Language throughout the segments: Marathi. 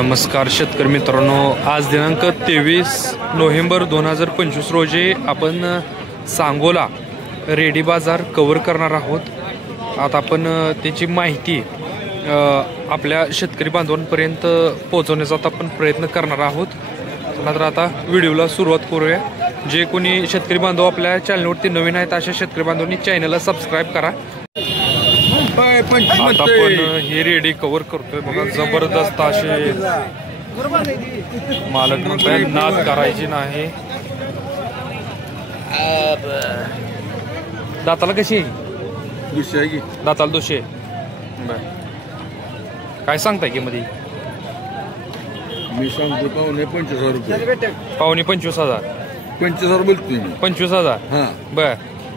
नमस्कार शेतकरी मित्रांनो, आज दिनांक 23 नोव्हेंबर 2025 रोजी आपण सांगोला रेडी बाजार कव्हर करणार आहोत। आता आपण त्याची माहिती आपल्या शेतकरी बांधवांपर्यंत पोहोचवण्याचा आपण प्रयत्न करणार आहोत। तर आता व्हिडिओला सुरुवात करूया। जे कोणी शेतकरी बांधव आपल्या चॅनलवरती नवीन आहेत अशा शेतकरी बांधवांनी चॅनलला सबस्क्राईब करा। आता आपण हे रेडी कव्हर करतोय बघा, जबरदस्त असे मालक म्हणताय नाद करायची नाही। दाताला कशी आहे? दाताला दोषे काय सांगताय की मध्ये? मी सांगतो पावणे 25,000 रुपये। पावणे 25,000? 25,000 बोलतोय मी। 25,000? हा बर।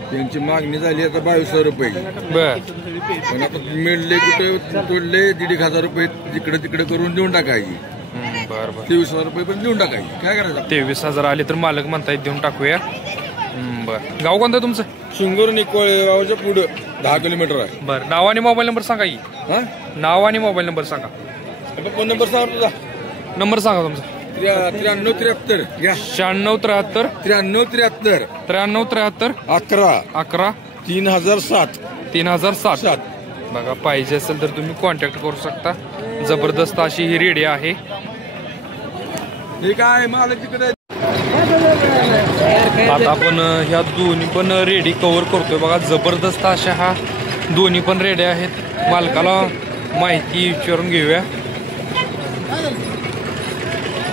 त्यांची मागणी झाली आता 22,000 रुपये। बर। पण आता मिळले कुठे तोडले 1,500 रुपये जिकडे तिकडे करून देऊन टाकायची। बर बर। 23,000 रुपये पण देऊन टाकायची। काय करायचं? 23,000 आले तर मालक म्हणतायत देऊन टाकूया। बर। गाव कोणतं तुमचं? शिंगोर निकोळे गावाच्या पुढे 10 किलोमीटर आहे। बर। नाव आणि मोबाईल नंबर सांगा की। हा, नाव आणि मोबाईल नंबर सांगा। फोन नंबर सांगा तुझा। नंबर सांगा तुमचा। 9373 9673 9373 9373 11 11 3007 3007 बघा। पाहिजे असेल तर तुम्ही कॉन्टॅक्ट करू शकता। जबरदस्त अशी ही रेडी आहे। हे काय मालक तिकडे। आता आपण ह्या दोन्ही पण रेडी कव्हर करतोय बघा। जबरदस्त अशा हा दोन्ही पण रेडी आहेत। मालकाला माहिती विचारून घेऊया।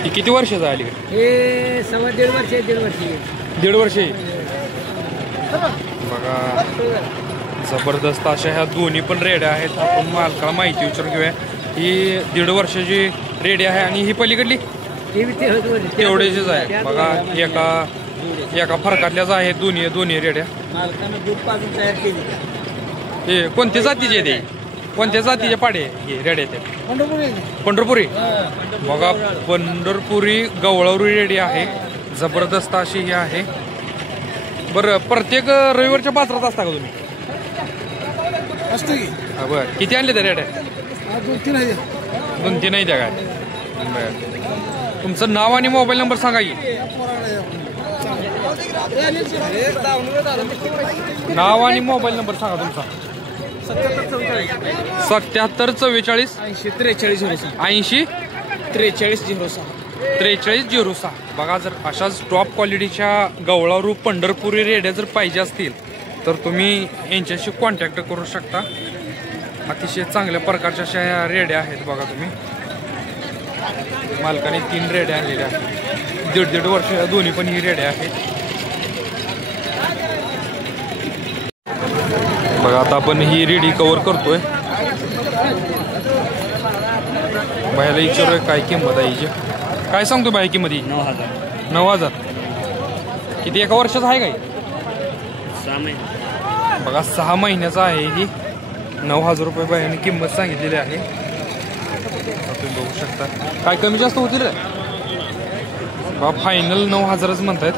ही किती वर्षाचं आली? हे 1.5 वर्ष 1.5 वर्ष बघा। जबरदस्त अशा ह्या दोन्ही पण रेड्या आहेत। आपण मालकाला माहिती विचारून घेऊया। ही 1.5 वर्षाची रेडी आहे आणि ही पलीकडली तेवढेचीच आहे बघा। एका फरकातल्याच आहेत दोन्ही रेड्या। दूध पाजून तयार केली। हे कोणत्या जातीचे ते? कोणत्या जातीचे पाडे हे रेड्या ते? पंढरपुरी बघा। पंढरपुरी गवळावरी रेडी आहे। जबरदस्त अशी ही आहे। बरं, प्रत्येक रविवारच्या बाजारात असता का तुम्ही? असतो की। बर। किती आणले त्या रेड्या? 2-3 आहे। 2-3 आहे त्या काय? बर। तुमचं नाव आणि मोबाईल नंबर सांगा की। नाव आणि मोबाईल नंबर सांगा तुमचा। 77 44 80 43 06 बघा। जर अशाच टॉप क्वालिटीच्या गवळावरू पंढरपुरी रेड्या जर पाहिजे असतील तर तुम्ही यांच्याशी कॉन्टॅक्ट करू शकता। अतिशय चांगल्या प्रकारच्या अशा रेड्या आहेत बघा। तुम्ही मालकाने 3 रेड्या आणलेल्या आहेत। 1.5 वर्ष दोन्ही पण ही रेड्या आहेत बघा। आता आपण ही रेडी कव्हर करतोय। बायला विचारूया काय किंमत आहे हिची। काय सांगतो बाय किंमत? 9,000 9,000 किती एका वर्षाचा आहे काय? 6 महिने बघा। 6 महिन्याचा आहे ही। 9,000 रुपये बायाने किंमत सांगितलेली आहे। तुम्ही बघू शकता। काय कमी जास्त होतील रे बा? फायनल 9,000च म्हणतायत।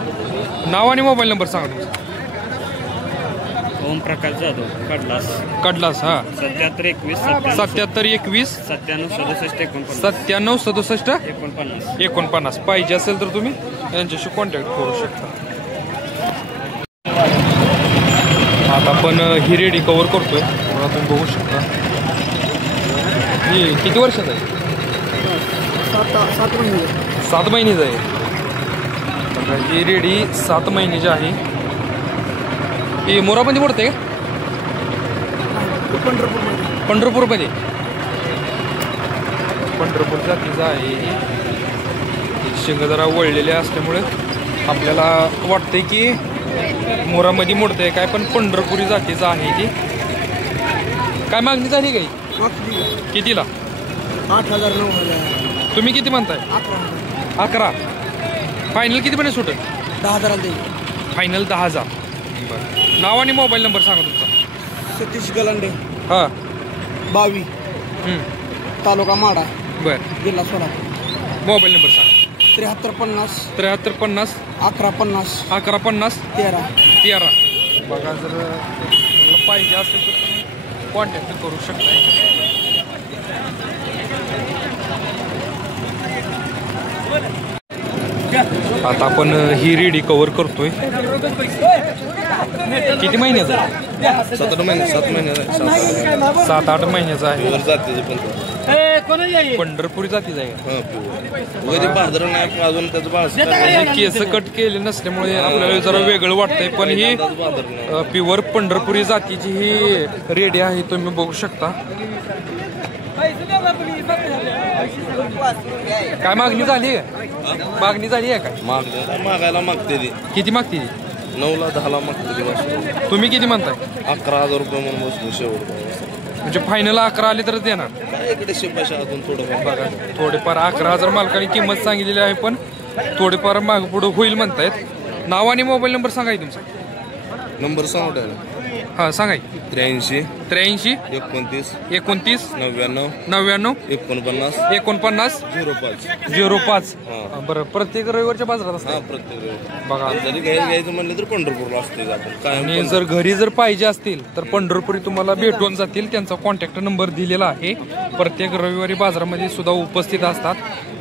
नाव आणि मोबाईल नंबर सांगा तुमचा। ओम प्रकाश जाधव कडलास हा। 77 21 77 21 97 67 97 67 49 49 पाहिजे असेल तर तुम्ही यांच्याशी कॉन्टॅक्ट करू शकता। आता आपण ही रेडी कव्हर करतोय मला तुम्ही बघू शकता। ही किती वर्षाचं आहे? 7 महिन्याचं आहे। ही रेडी 7 महिन्याची आहे। ही मोरामध्ये मोडते का? पंढरपूरमध्ये पंढरपूर जातीचा आहे। शिंग जरा वळलेले असल्यामुळे आपल्याला वाटतंय की मोरामध्ये मोडते काय, पण पंढरपुरी जातीचा आहे ती। काय मागणी झाली काही? कितीला? 8,000 9,000 तुम्ही किती म्हणताय? 11 फायनल किती पण सुटेल? 10,000 देईल। फायनल 10,000 बरं। नाव आणि मोबाईल नंबर सांगा तुमचा। सतीश गलांडे हा 22 तालुका माडा बरं। जिल्हा सोलापूर। मोबाईल नंबर सांगा। 7350 7350 1150 1150 13 बघा। जर पाहिजे असेल तर तुम्ही कॉन्टॅक्ट करू शकता। आता आपण ही रेडी कव्हर करतोय. किती महिन्याचा आहे? 7 महिने 7-8 महिन्याचा आहे. जातीचे पण पंढरपुरी जातीचा आहे. बाजार नाही अजून त्याचं म्हणजे केस कट केले नसल्यामुळे आपल्याला जरा वेगळं वाटतंय, पण ही प्युअर पंढरपुरी जातीची ही रेडी आहे. तुम्ही बघू शकता. काय मागणी झाली आहे? मागणी झाली आहे काय? मागायला मागते ती. किती मागते? 9-10 मागते. तुम्ही किती म्हणताय? 11,000 रुपये म्हणून बसलो शेवट. म्हणजे फायनल 11 आले तर देणार. काय इकडे शिपाशा अजून थोडं बघा, थोडेफार 11,000 मालकाने किंमत सांगितलेली आहे, पण थोडेफार माग पुढं होईल म्हणतायत. नाव आणि मोबाईल नंबर सांगाय तुमचा. नंबर सांगा. हा सांगाय. 83 83 29 29 99 99 49 49 05. बरं, प्रत्येक रविवारच्या बाजारात असतात. प्रत्येक बघा, जरी घ्यायचं म्हणलं तर पंढरपूरला असते आपण काय. आणि जर घरी जर पाहिजे असतील तर पंढरपुरी तुम्हाला भेटून जातील. त्यांचा कॉन्टॅक्ट नंबर दिलेला आहे. प्रत्येक रविवारी बाजारामध्ये सुद्धा उपस्थित असतात.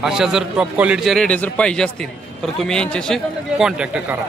अशा जर टॉप क्वालिटीच्या रेडे जर पाहिजे असतील तर तुम्ही यांच्याशी कॉन्टॅक्ट करा.